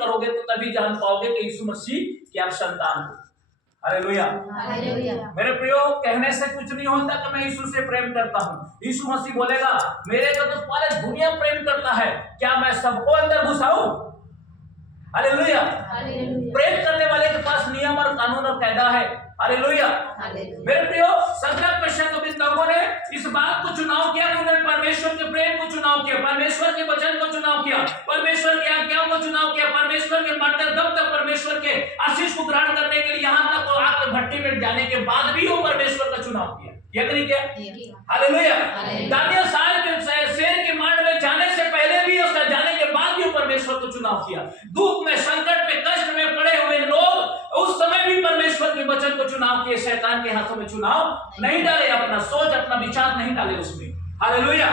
करोगे तो तभी जान पाओगे कि यीशु मसीह की आप संतान हो। हालेलुया। मेरे प्रियो, कहने से कुछ नहीं होता कि मैं यीशु से प्रेम करता हूँ। यीशु मसीह बोलेगा मेरे को तो पूरी दुनिया प्रेम करता है, क्या मैं सबको अंदर घुसाऊं? हालेलुया। प्रेम करने वाले के पास नियम और कानून और कायदा है। हालेलुया। मेरे प्रियो, सदरक मेशक अबेदनगो ने इस बात को चुनाव किया कि उन्होंने परमेश्वर के प्रेम को चुनाव किया, परमेश्वर के वचन को चुनाव किया, परमेश्वर की आज्ञाओं को चुनाव किया, परमेश्वर के मरते दम तक परमेश्वर के आशीष को ग्रहण करने के लिए यहाँ तक वो आग के भट्टी में जाने के बाद भी वो परमेश्वर का चुनाव किया। क्या नहीं किया? हालेलुया। दानियल शेर के मांड में जाने से पहले भी, उसका जाने के बाद भी परमेश्वर को चुनाव किया। दुख में, संकट में, कष्ट में पड़े हुए लोग उस समय भी परमेश्वर के वचन को चुनाव किए, शैतान के हाथों में चुनाव नहीं डाले, अपना सोच अपना विचार नहीं डाले उसमें। हालेलुया।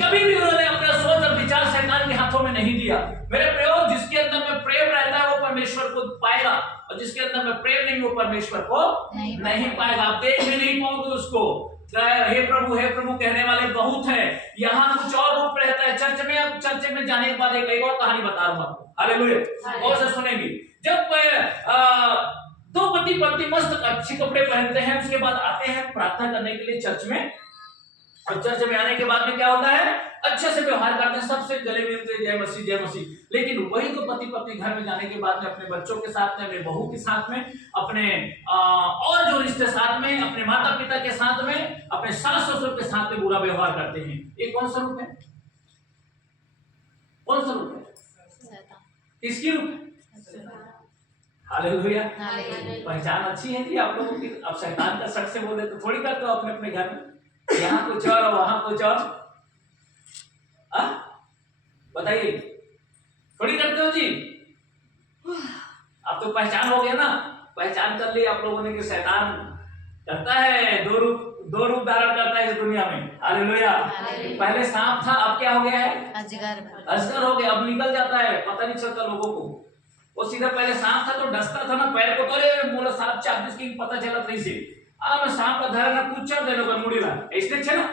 कभी भी उन्होंने अपना सोच और विचार शैतान के हाथों में नहीं दिया। मेरे प्रियो, जिसके अंदर में प्रेम रहता है वो परमेश्वर को पाएगा, और जिसके अंदर में प्रेम नहीं वो परमेश्वर को नहीं पाएगा। आप देख भी नहीं पाओगे उसको। हे प्रभु कहने वाले बहुत हैं। यहाँ कुछ और रूप रहता है चर्च में। अब चर्च में जाने के बाद एक और कहानी बता रहा हूँ। हालेलुया। और से सुनेंगे, जब दो पति पत्नी मस्त अच्छे कपड़े पहनते हैं, उसके बाद आते हैं प्रार्थना करने के लिए चर्च में, और चर्च में आने के बाद में क्या होता है, अच्छे से व्यवहार करते हैं, सबसे गले मिलते हैं, जय मसीह जय मसीह। लेकिन वही तो पति पत्नी घर में जाने के बाद में अपने बच्चों के साथ में, अपने बहू के साथ में, अपने और जो रिश्ते साथ में, अपने माता पिता के साथ में, अपने सास ससुर के साथ में बुरा व्यवहार करते हैं। ये कौन सा रूप है? कौन सा रूप है? किसकी रूप है? हालेलुया। पहचान अच्छी है कि आप लोगों की। अब शैतान का शक से बोले तो थोड़ी करते हो अपने अपने घर में, यहाँ कुछ और वहां कुछ और। बताइए, थोड़ी करते हो जी? अब तो पहचान हो गया ना, पहचान कर ली आप लोगों ने कि शैतान करता है, दो रूप धारण करता है इस दुनिया में। हालेलुया। पहले सांप था, अब क्या हो गया है? अजगर हो गया। अब निकल जाता है, पता नहीं चलता लोगों को। वो सीधा पहले सांप था तो डसता था ना पैर को, तो बोला सांप चाप की पता चला नहीं से मैं सांप का धरा ना कुछ दे लो मुड़ी ला, ऐसे छे ना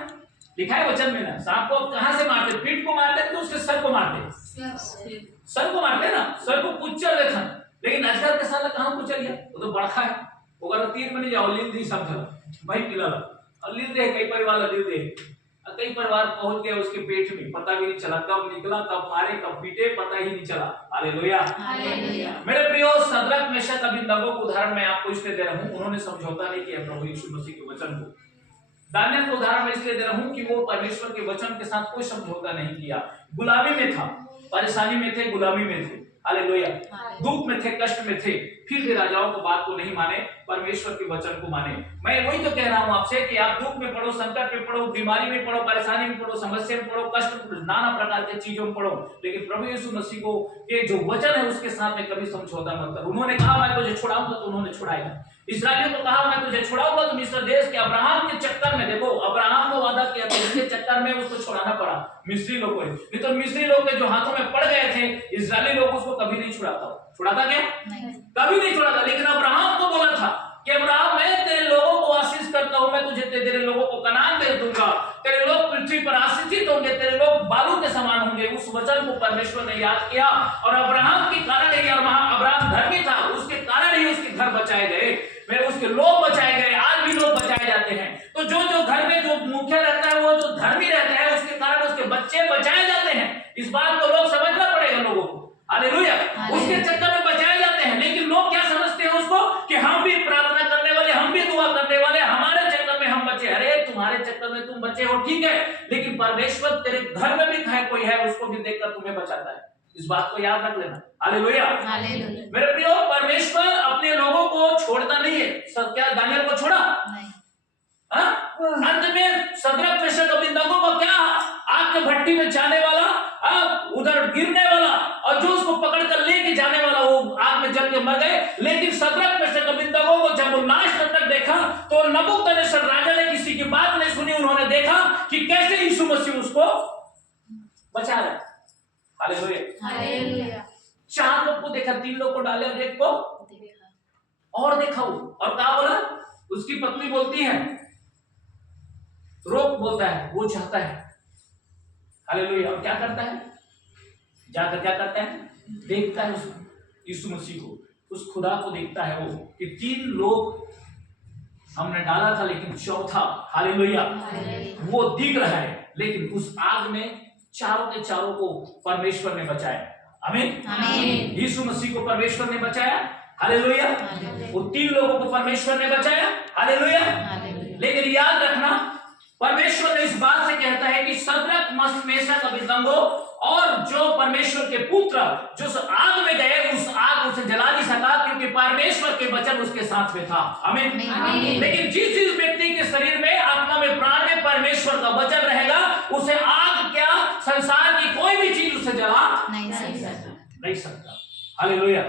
लिखा है वचन में ना। सांप को कहां से मारते? पीठ को मारते तो उसके सर को मारते, सर को मारते ना, सर को कुचल देता। लेकिन अजगर के साथ कहां कुचल गया? वो तो बड़खा है, वो अगर तीर में नहीं जाओ लील दी समझ भाई पिला और लील दे, कई परिवार लील दे, कई परिवार पहुंच गए उसके पेट में, पता भी नहीं चला कब निकला, कब मारे, कब पीटे, पता ही नहीं चला। हालेलुया। मेरे प्रियो, सदरक मेशक अबेदनगो को उदाहरण मैं आपको इसलिए दे रहा हूं, उन्होंने समझौता नहीं किया प्रभु यीशु मसीह के वचन को। दानियल को उदाहरण मैं इसलिए दे रहा हूं कि वो परमेश्वर के वचन के साथ कोई समझौता नहीं किया। गुलामी में था, परेशानी में थे, गुलामी में थे। हालेलुया। दुख में थे, कष्ट में थे, फिर भी राजाओं को बात को नहीं माने, परमेश्वर के वचन को माने। मैं वही तो कह रहा हूं आपसे कि आप दुख में पड़ो, संकट में पड़ो, बीमारी में पड़ो, परेशानी में पड़ो, समस्या में पड़ो, कष्ट में, नाना प्रकार के चीजों में पड़ो, लेकिन प्रभु यीशु मसीह को ये जो वचन है उसके साथ में कभी समझौता मत करो। उन्होंने कहा मैं तुझे छुड़ाऊंगा तो उन्होंने छुड़ाया। इस्राएलियों को कहा मैं तुझे छुड़ाऊंगा तो मिस्र देश के अब्राहम के चक्कर में, देखो अब्राहम को वादा किया तो उसके चक्कर में उसको छुड़ाना पड़ा मिस्री लोगों को। नहीं तो मिस्री लोग के जो हाथों में पड़ गए थे, इस्राएली लोग उसको कभी नहीं छुड़ाता। छुड़ाता क्या? कभी नहीं छुड़ाता। लेकिन अब्राहम को बोला था कि अब्राहम मैं तेरे लोगों को आशीष करता हूं, मैं तुझे तेरे लोगों को कनान दे दूंगा, तेरे लोग पृथ्वी पर आशीषित होंगे, तेरे लोग बालू के समान होंगे। उस वचन को परमेश्वर ने याद किया और अब्राहम के कारण ही, अब्राहम धर्मी था, उसके कारण ही उसके घर बचाए गए, मेरे उसके लोग बचाए गए। आज भी लोग बचाए जाते हैं। तो जो घर में जो मुखिया रहता है, वो जो धर्मी रहता है, उसके कारण उसके बच्चे बचाए जाते हैं। इस बात को लोग समझना पड़ेगा लोगों को। हालेलुया। उसके चक्कर में बचाए जाते हैं। लेकिन लोग क्या समझते हैं उसको कि हम भी प्रार्थना करने वाले, हम भी दुआ करने वाले, हमारे चक्कर में हम बचे। अरे तुम्हारे चक्कर में तुम बचे हो ठीक है, लेकिन परमेश्वर तेरे घर में भी कोई है, उसको भी देखकर तुम्हें बचाता है। इस बात को याद रख लेना। हालेलुया। मेरे प्रियो, परमेश्वर अपने लोगों को छोड़ता नहीं है। सब क्या दानियल को छोड़ा? अंत में सदरक मेशक अबेदनगो को क्या आग के भट्टी में जाने वाला, उधर गिरने वाला, और जो उसको पकड़ कर लेके जाने वाला वो आग में जल के मर गए। लेकिन सदरक मेशक अबेदनगो को जब वो लास्ट तक देखा तो नबूकदनेस्सर राजा ने किसी की बात नहीं सुनी। उन्होंने देखा कि कैसे यीशु मसीह उसको बचा रहा है। हालेलुया। 4 लोग को देखा, 3 लोग को डाले और एक को और देखा और क्या बोला? उसकी पत्नी बोलती है, रोक बोलता है, वो चाहता है। हालेलुया। और क्या करता है? जाकर क्या करता है? देखता है उस यीशु मसीह को, उस खुदा को देखता है वो कि 3 लोग हमने डाला था लेकिन चौथा, हालेलुया, वो दिख रहा है। लेकिन उस आग में चारों के चारों को परमेश्वर ने बचाया। आमीन। यीशु मसीह को परमेश्वर ने बचाया, हालेलुया। वो 3 लोगों को परमेश्वर ने बचाया, हालेलुया। लेकिन याद रखना, परमेश्वर ने इस बात से कहता है कि शद्रक, मेशक, अबेदनगो और जो परमेश्वर के पुत्र जो उस आग में गए, उस आग उसे जला नहीं सका, क्योंकि परमेश्वर के वचन उसके साथ में था। आमीन। लेकिन जिस व्यक्ति के शरीर में, आत्मा में, प्राण में परमेश्वर का वचन रहेगा, उसे आग क्या, संसार की कोई भी चीज उसे जला नहीं सकता। हालेलुया।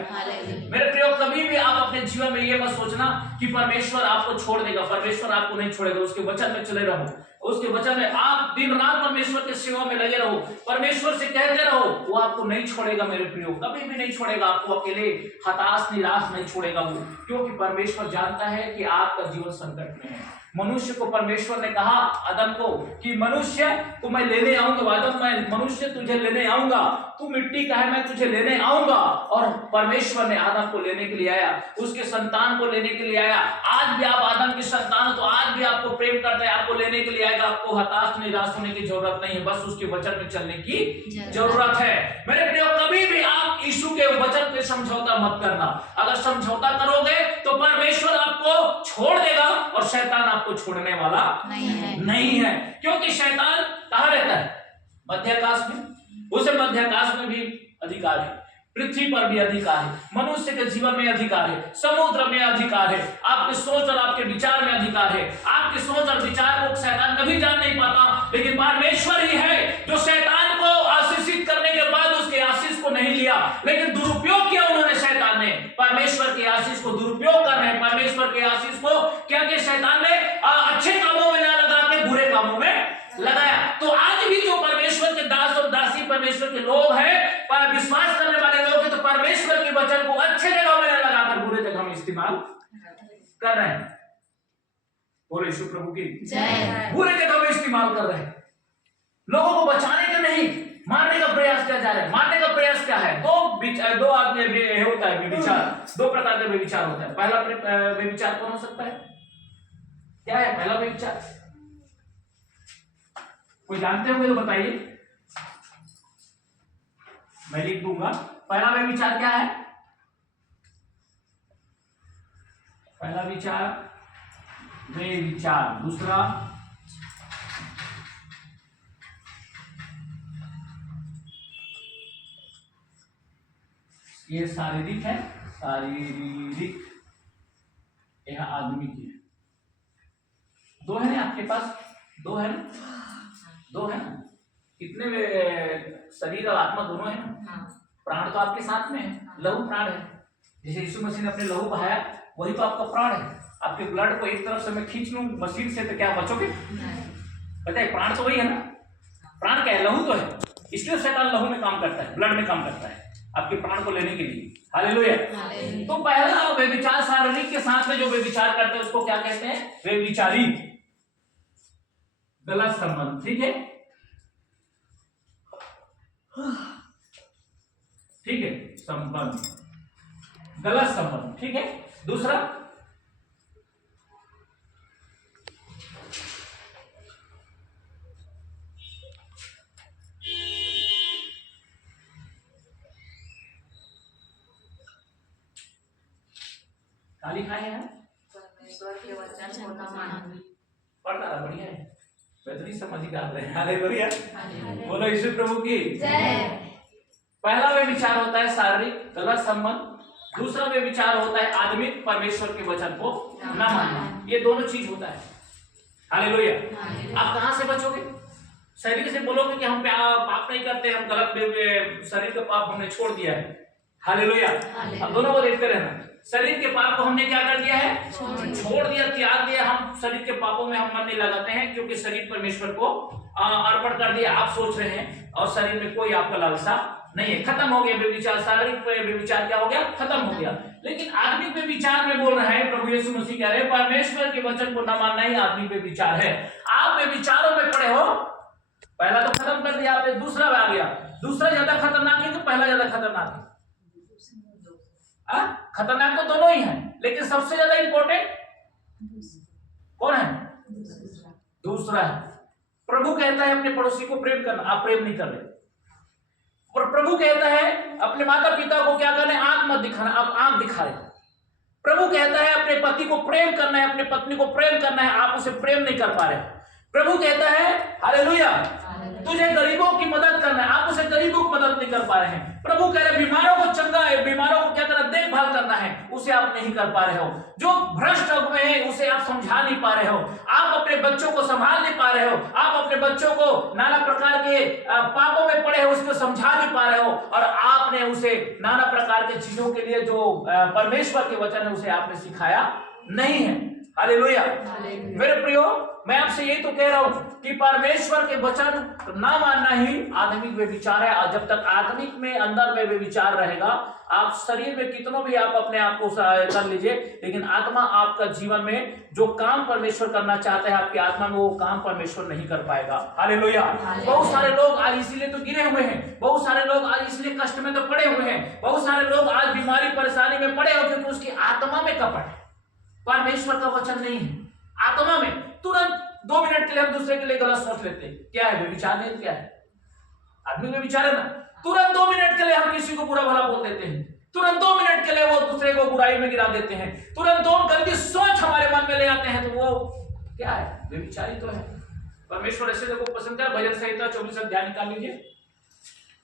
मेरे प्रियो, कभी भी आप अपने जीवन में ये मत सोचना कि परमेश्वर आपको छोड़ देगा। परमेश्वर आपको नहीं छोड़ेगा। उसके वचन में चले रहो, उसके वचन में आप दिन रात परमेश्वर के सेवा में लगे रहो, परमेश्वर से कहते रहो, वो आपको नहीं छोड़ेगा। मेरे प्रियो, कभी भी नहीं छोड़ेगा आपको, अकेले हताश निराश नहीं छोड़ेगा वो, क्योंकि परमेश्वर जानता है कि आपका जीवन संकट में है। मनुष्य को परमेश्वर ने कहा, आदम को, कि मनुष्य को मैं लेने आऊंगा। आदम, मैं मनुष्य तुझे लेने आऊंगा, तू मिट्टी का है, मैं तुझे लेने आऊंगा। और परमेश्वर ने आदम को लेने के लिए आया, उसके संतान को लेने के लिए आया। आज भी आप आदम की संतान, तो आज भी आपको प्रेम करता है, आपको लेने के लिए आएगा। आपको हताश निराश होने की जरूरत नहीं है, बस उसके वचन में चलने की जरूरत है। मेरे प्रियो, कभी भी आप यीशु के वचन पे समझौता मत करना। अगर समझौता करोगे तो परमेश्वर आपको छोड़ देगा और शैतान आपको छोड़ने वाला नहीं है। क्योंकि शैतान कहां रहता है? मध्याकाश में। उसे मध्याकाश में भी अधिकार है, पृथ्वी पर भी अधिकार है, मनुष्य के जीवन में अधिकार है, समुद्र में अधिकार है, आपके सोच और आपके विचार में अधिकार है। आपके सोच और विचार को शैतान कभी जान नहीं पाता, लेकिन परमेश्वर ही है जो शैतान को आशीषित करने के बाद उसके आशीष को नहीं लिया, लेकिन दुरुपयोग किया उन्होंने। शैतान ने परमेश्वर की आशीष को दुरुपयोग कर रहे हैं। परमेश्वर के आशीष को क्या किया शैतान ने? अच्छे कामों में ना लगा के बुरे कामों में लगाया। तो आज भी जो परमेश्वर के दास और दासी, परमेश्वर के लोग हैं, पर विश्वास करने वाले लोग हैं, तो परमेश्वर के वचन को अच्छे जगह में लगाकर बुरे जगह में इस्तेमाल कर रहे हैं। बोले यीशु प्रभु की जय। बुरे जगह में इस्तेमाल कर रहे हैं, लोगों को बचाने के नहीं, मारने का प्रयास किया जा रहा है। मारने का प्रयास क्या है? दो आदमी होता है व्यभिचार। 2 प्रकार का व्यभिचार होता है। पहला व्यभिचार कौन हो सकता है? क्या है पहला व्यभिचार? कोई जानते होंगे तो बताइए, मैं लिख दूंगा। पहला व्यभिचार क्या है? पहला विचार व्यभिचार। दूसरा ये शारीरिक है, शारीरिक, यह आदमी की है। 2 है ना आपके पास? 2 है ना? 2 है ना? कितने शरीर और आत्मा दोनों है ना? प्राण तो आपके साथ में है, लहू प्राण है। जैसे यीशु मसीह ने अपने लहू बहाया, वही तो आपका प्राण है। आपके ब्लड को एक तरफ से मैं खींच लूं मशीन से, तो क्या बचोगे? बताइए, प्राण तो वही है ना? प्राण क्या है? लहू तो है। इसलिए शैतान लहू में काम करता है, ब्लड में काम करता है, आपके प्राण को लेने के लिए। हालेलुया। तो पहला व्यभिचार, शारीरिक के साथ में जो व्यभिचार करते हैं उसको क्या कहते हैं? व्यभिचारी, गलत संबंध। ठीक है, ठीक है, संबंध, गलत संबंध। ठीक है। दूसरा क्या लिखा है? परमेश्वर के वचन को न मानना। पढ़ता रहा, बढ़िया है, बेहतरीन समझ ही कर रहे हैं। हालेलुया। बोलो यीशु प्रभु की जय। पहला व्यभिचार होता है शारीरिक, गलत संबंध। दूसरा व्यभिचार होता है आत्मिक, परमेश्वर के वचन को न मानना। ये दोनों चीज होता है। हालेलुया। आप कहां से बचोगे? शरीर से बोलोगे कि हम पाप नहीं करते, हम गलत, शरीर का पाप हमने छोड़ दिया है। हालेलुया। अब दोनों को देखते रहना। शरीर के पाप को हमने क्या कर दिया है? छोड़ दिया, त्याग दिया। हम शरीर के पापों में हम मन नहीं लगाते हैं, क्योंकि शरीर परमेश्वर को अर्पण कर दिया। आप सोच रहे हैं, और शरीर में कोई आपका लालसा नहीं है। खत्म हो गया व्यभिचार। शारीरिक व्यभिचार क्या हो गया? खत्म हो गया। लेकिन आत्मिक व्यभिचार में बोल रहे हैं प्रभु यीशु मसीह, कह रहे हैं परमेश्वर के वचन को न मानना ही आत्मिक व्यभिचार है। आप व्यभिचारों में पड़े हो, पहला तो खत्म कर दिया आपने, दूसरा आ गया। दूसरा ज्यादा खतरनाक है तो पहला ज्यादा खतरनाक है। खतरनाक तो दोनों ही हैं, लेकिन सबसे ज्यादा इंपॉर्टेंट कौन है? दूसरा है। प्रभु कहता है अपने पड़ोसी को प्रेम करना, आप प्रेम नहीं कर रहे। और प्रभु कहता है अपने माता पिता को क्या करना है? आंख मत दिखाना, आप आंख दिखा रहे। प्रभु कहता है अपने पति को प्रेम करना है, अपने पत्नी को प्रेम करना है, आप उसे प्रेम नहीं कर पा रहे। प्रभु कहता है हालेलुया तुझे गरीबों की मदद करना है, आप उसे गरीबों की मदद नहीं कर पा रहे हैं। प्रभु कह रहे बीमारों को चंगा है, बीमारों को क्या करना, देखभाल करना है, उसे आप नहीं कर पा रहे हो। जो भ्रष्ट हुए हैं उसे आप समझा नहीं पा रहे हो। आप अपने बच्चों को संभाल नहीं पा रहे हो। आप अपने बच्चों को नाना प्रकार के पापों में पड़े हो उसको समझा नहीं पा रहे हो। और आपने उसे नाना प्रकार के चीजों के लिए जो परमेश्वर के वचन है उसे आपने सिखाया नहीं है। हालेलुया। मेरे प्रियो, मैं आपसे यही तो कह रहा हूं कि परमेश्वर के वचन ना मानना ही आत्मिक व्यभिचार है। और जब तक आत्मिक में अंदर में व्यभिचार रहेगा, आप शरीर में कितनों भी आप अपने आप को कर लीजिए, लेकिन आत्मा आपका जीवन में जो काम परमेश्वर करना चाहता है आपकी आत्मा में, वो काम परमेश्वर नहीं कर पाएगा। हालेलुया। बहुत सारे लोग आज इसीलिए तो गिरे हुए हैं, बहुत सारे लोग आज इसलिए कष्ट में तो पड़े हुए हैं, बहुत सारे लोग आज बीमारी परेशानी में पड़े हो, क्योंकि उसकी आत्मा में कपट है, परमेश्वर का वचन नहीं है। आत्मा में तुरंत 2 मिनट के लिए हम दूसरे के लिए गलत सोच लेते हैं। क्या है व्यभिचार? नहीं, क्या है? आदमी में विचार है ना, तुरंत 2 मिनट के लिए हम किसी को बुरा भला बोल देते हैं, तुरंत 2 मिनट के लिए वो दूसरे को बुराई में गिरा देते हैं, तुरंत 2 गंदी सोच हमारे मन में ले आते हैं, तो वो क्या है? व्यभिचारी तो है। परमेश्वर ऐसे देखो पसंद है। भजन संहिता 24 अध्याय निकाल लीजिए।